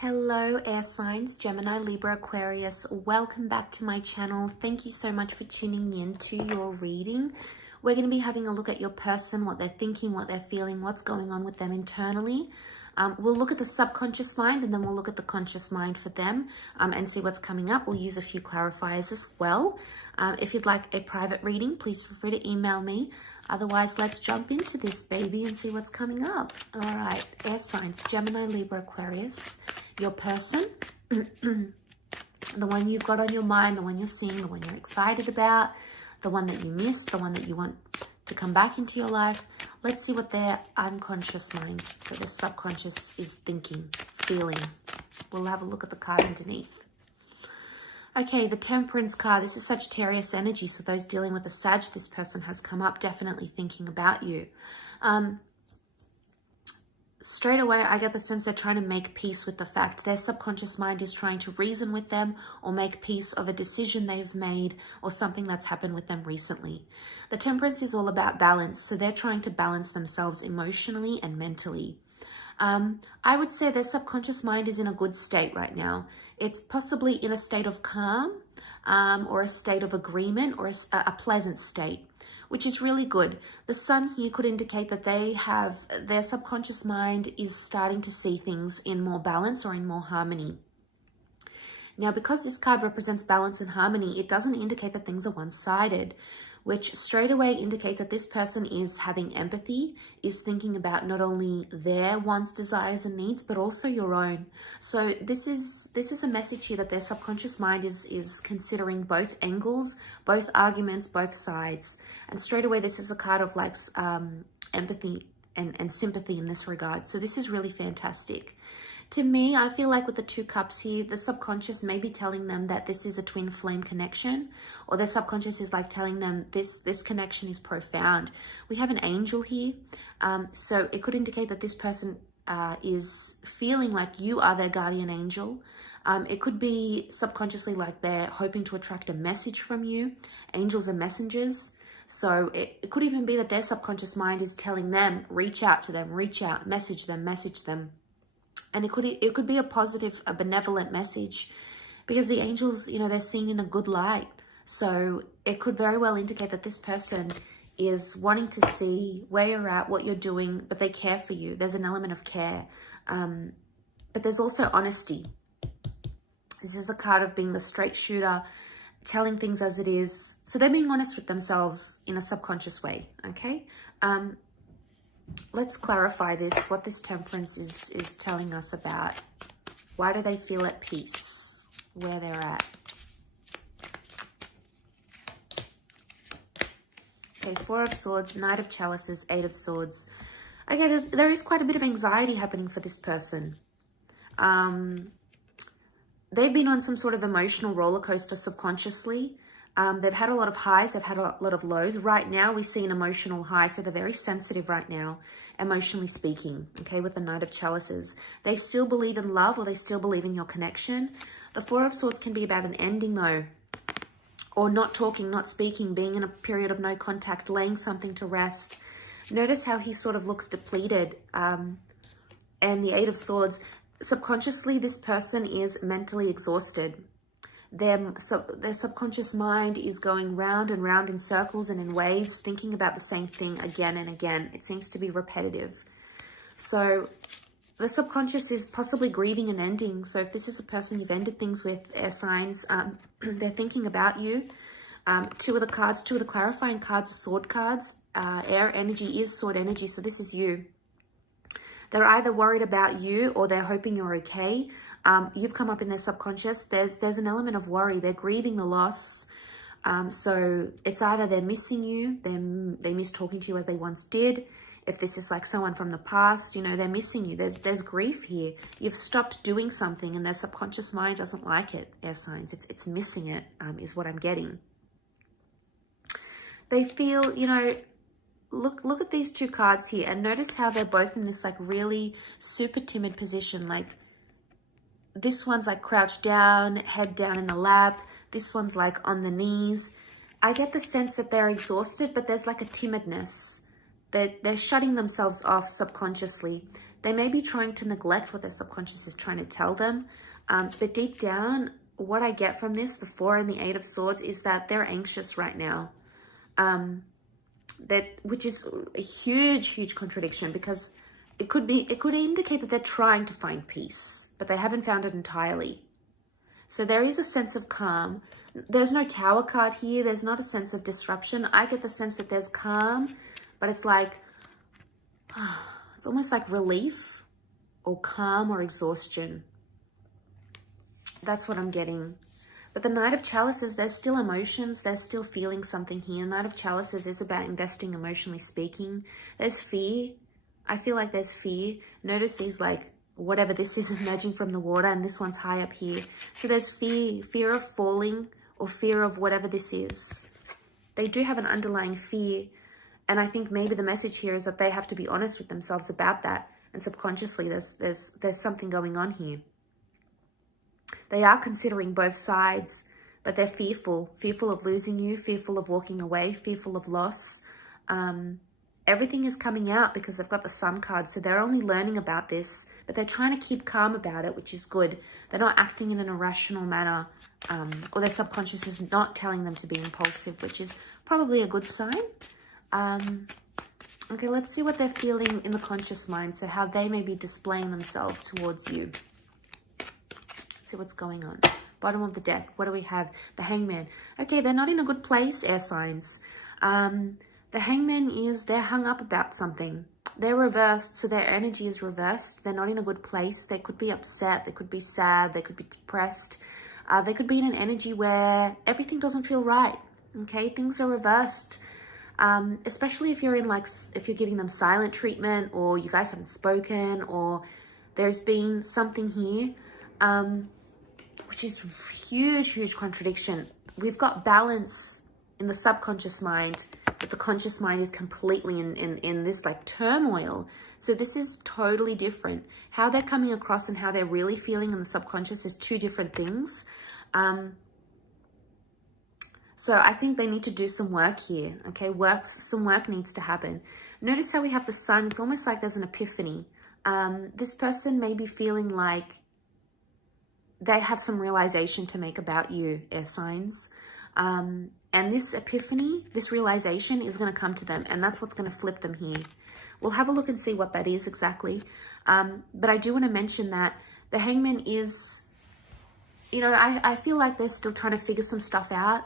Hello air signs, Gemini, Libra, Aquarius. Welcome back to my channel. Thank you so much for tuning in to your reading. We're going to be having a look at your person, what they're thinking, what they're feeling, what's going on with them internally. We'll look at the subconscious mind and then we'll look at the conscious mind for them and see what's coming up. We'll use a few clarifiers as well. If you'd like a private reading, please feel free to email me. Otherwise, let's jump into this baby and see what's coming up. All right, air signs, Gemini, Libra, Aquarius. Your person, the one you've got on your mind, the one you're seeing, the one you're excited about, the one that you miss, the one that you want to come back into your life. Let's see what their unconscious mind, so their subconscious, is thinking, feeling. We'll have a look at the card underneath. Okay, the Temperance card. This is Sagittarius energy, so those dealing with the Sag, this person has come up, definitely thinking about you. Straight away, I get the sense they're trying to make peace with the fact their subconscious mind is trying to reason with them or make peace of a decision they've made or something that's happened with them recently. The Temperance is all about balance, so they're trying to balance themselves emotionally and mentally. I would say their subconscious mind is in a good state right now. It's possibly in a state of calm or a state of agreement or a pleasant state, which is really good. The Sun here could indicate that their subconscious mind is starting to see things in more balance or in more harmony. Now, because this card represents balance and harmony, it doesn't indicate that things are one-sided, which straight away indicates that this person is having empathy, is thinking about not only their wants, desires, and needs, but also your own. So this is a message here that their subconscious mind is considering both angles, both arguments, both sides. And straight away, this is a card of like empathy and sympathy in this regard. So this is really fantastic. To me, I feel like with the Two Cups here, the subconscious may be telling them that this is a twin flame connection, or their subconscious is like telling them this connection is profound. We have an angel here, so it could indicate that this person is feeling like you are their guardian angel. It could be subconsciously like they're hoping to attract a message from you. Angels are messengers. So it could even be that their subconscious mind is telling them, reach out to them, reach out, message them, message them. And it could be a positive, a benevolent message, because the angels, you know, they're seen in a good light. So it could very well indicate that this person is wanting to see where you're at, what you're doing, but they care for you. There's an element of care. But there's also honesty. This is the card of being the straight shooter, telling things as it is. So they're being honest with themselves in a subconscious way, okay? Let's clarify this, what this Temperance is telling us about. Why do they feel at peace where they're at? Okay, Four of Swords, Knight of Chalices, Eight of Swords. Okay, there is quite a bit of anxiety happening for this person. They've been on some sort of emotional roller coaster subconsciously. They've had a lot of highs, they've had a lot of lows. Right now, we see an emotional high, so they're very sensitive right now, emotionally speaking, okay, with the Knight of Chalices. They still believe in love, or they still believe in your connection. The Four of Swords can be about an ending, though, or not talking, not speaking, being in a period of no contact, laying something to rest. Notice how he sort of looks depleted. And the Eight of Swords, subconsciously, this person is mentally exhausted. Their subconscious mind is going round and round in circles and in waves, thinking about the same thing again and again. It seems to be repetitive. So the subconscious is possibly grieving an ending. So if this is a person you've ended things with, air signs, they're thinking about you. Two of the clarifying cards are sword cards. Air energy is sword energy, so this is you. They're either worried about you or they're hoping you're okay. You've come up in their subconscious. There's an element of worry. They're grieving the loss. So it's either they're missing you, they miss talking to you as they once did. If this is like someone from the past, you know, they're missing you. There's grief here. You've stopped doing something and their subconscious mind doesn't like it, air signs. It's missing it, is what I'm getting. They feel, you know, look at these two cards here and notice how they're both in this like really super timid position. Like this one's like crouched down, head down in the lap. This one's like on the knees. I get the sense that they're exhausted, but there's like a timidness. They're shutting themselves off subconsciously. They may be trying to neglect what their subconscious is trying to tell them. But deep down, what I get from this, the 4 and the 8 of Swords, is that they're anxious right now. Which is a huge contradiction, because it could indicate that they're trying to find peace, but they haven't found it entirely. So there is a sense of calm. There's no Tower card here. There's not a sense of disruption. I get the sense that there's calm, but it's like, it's almost like relief or calm or exhaustion. That's what I'm getting. But the Knight of Chalices, there's still emotions. There's still feeling something here. Knight of Chalices is about investing emotionally speaking. There's fear. I feel like there's fear. Notice these, like, whatever this is emerging from the water, and this one's high up here. So there's fear of falling, or fear of whatever this is. They do have an underlying fear. And I think maybe the message here is that they have to be honest with themselves about that. And subconsciously, there's something going on here. They are considering both sides, but they're fearful of losing you, fearful of walking away, fearful of loss. Everything is coming out because they've got the Sun card, so they're only learning about this, but they're trying to keep calm about it, which is good. They're not acting in an irrational manner, or their subconscious is not telling them to be impulsive, which is probably a good sign. Okay, let's see what they're feeling in the conscious mind, so how they may be displaying themselves towards you. See what's going on. Bottom of the deck, what do we have? The Hangman. Okay, they're not in a good place, air signs. The Hangman is, they're hung up about something. They're reversed, so their energy is reversed. They're not in a good place. They could be upset, they could be sad, they could be depressed. They could be in an energy where everything doesn't feel right. Okay, things are reversed. Especially if you're in, like, if you're giving them silent treatment, or you guys haven't spoken, or there's been something here. Which is huge contradiction. We've got balance in the subconscious mind, but the conscious mind is completely in this, like, turmoil. So this is totally different. How they're coming across and how they're really feeling in the subconscious is two different things. So I think they need to do some work here. Okay, some work needs to happen. Notice how we have the Sun. It's almost like there's an epiphany. This person may be feeling like they have some realization to make about you, air signs. And this epiphany, this realization is going to come to them, and that's what's going to flip them here. We'll have a look and see what that is exactly. But I do want to mention that the Hangman is, you know, I feel like they're still trying to figure some stuff out.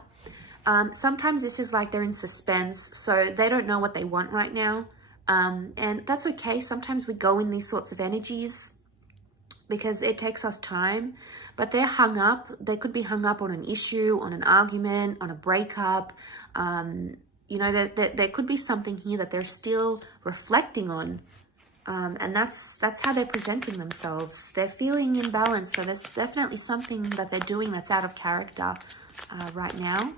Sometimes this is like they're in suspense, so they don't know what they want right now. And that's okay. Sometimes we go in these sorts of energies because it takes us time. But they're hung up. They could be hung up on an issue, on an argument, on a breakup. You know, there could be something here that they're still reflecting on. And that's how they're presenting themselves. They're feeling imbalanced. So there's definitely something that they're doing that's out of character right now.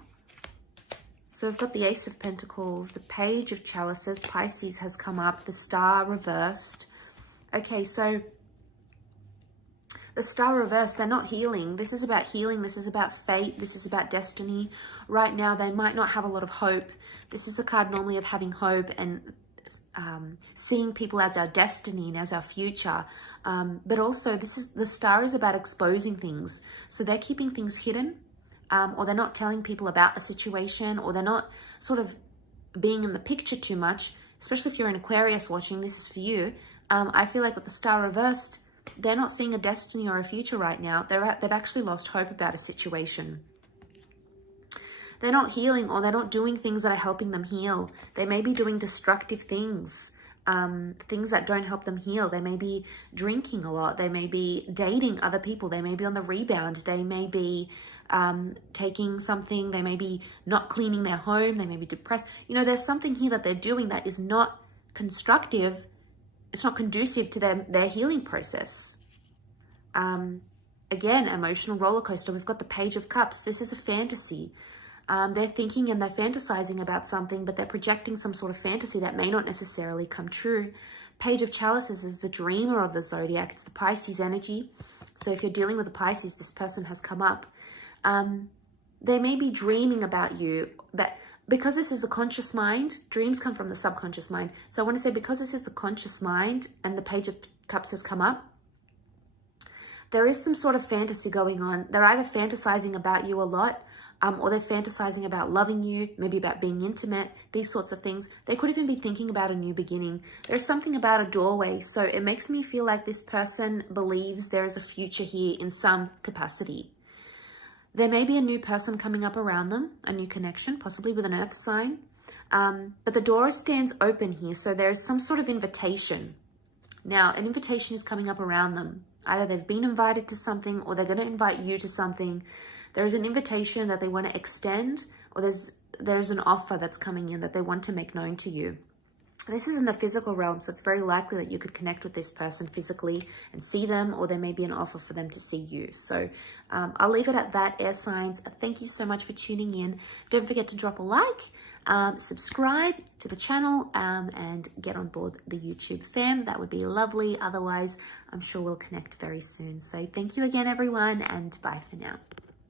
So we've got the Ace of Pentacles, the Page of Chalices, Pisces has come up, the Star reversed. Okay, so the Star reversed, they're not healing. This is about healing. This is about fate. This is about destiny. Right now, they might not have a lot of hope. This is a card normally of having hope and seeing people as our destiny and as our future. But also, the Star is about exposing things. So they're keeping things hidden, or they're not telling people about a situation, or they're not sort of being in the picture too much. Especially if you're an Aquarius watching, this is for you. I feel like with the Star reversed, they're not seeing a destiny or a future right now. They've actually lost hope about a situation. They're not healing, or they're not doing things that are helping them heal. They may be doing destructive things, things that don't help them heal. They may be drinking a lot. They may be dating other people. They may be on the rebound. They may be taking something. They may be not cleaning their home. They may be depressed. You know, there's something here that they're doing that is not constructive. It's not conducive to their healing process. Again, emotional roller coaster. We've got the Page of Cups. This is a fantasy. They're thinking and they're fantasizing about something, but they're projecting some sort of fantasy that may not necessarily come true. Page of Chalices is the dreamer of the zodiac. It's the Pisces energy. So if you're dealing with a Pisces, this person has come up. They may be dreaming about you, but because this is the conscious mind, dreams come from the subconscious mind. So I want to say, because this is the conscious mind and the Page of Cups has come up. There is some sort of fantasy going on. They're either fantasizing about you a lot, or they're fantasizing about loving you, maybe about being intimate, these sorts of things. They could even be thinking about a new beginning. There's something about a doorway. So it makes me feel like this person believes there is a future here in some capacity. There may be a new person coming up around them, a new connection, possibly with an earth sign. But the door stands open here. So there's some sort of invitation. Now, an invitation is coming up around them. Either they've been invited to something or they're going to invite you to something. There's an invitation that they want to extend, or there's an offer that's coming in that they want to make known to you. This is in the physical realm, so it's very likely that you could connect with this person physically and see them, or there may be an offer for them to see you. So I'll leave it at that, air signs. Thank you so much for tuning in. Don't forget to drop a like, subscribe to the channel, and get on board the YouTube fam. That would be lovely. Otherwise, I'm sure we'll connect very soon. So thank you again, everyone, and bye for now.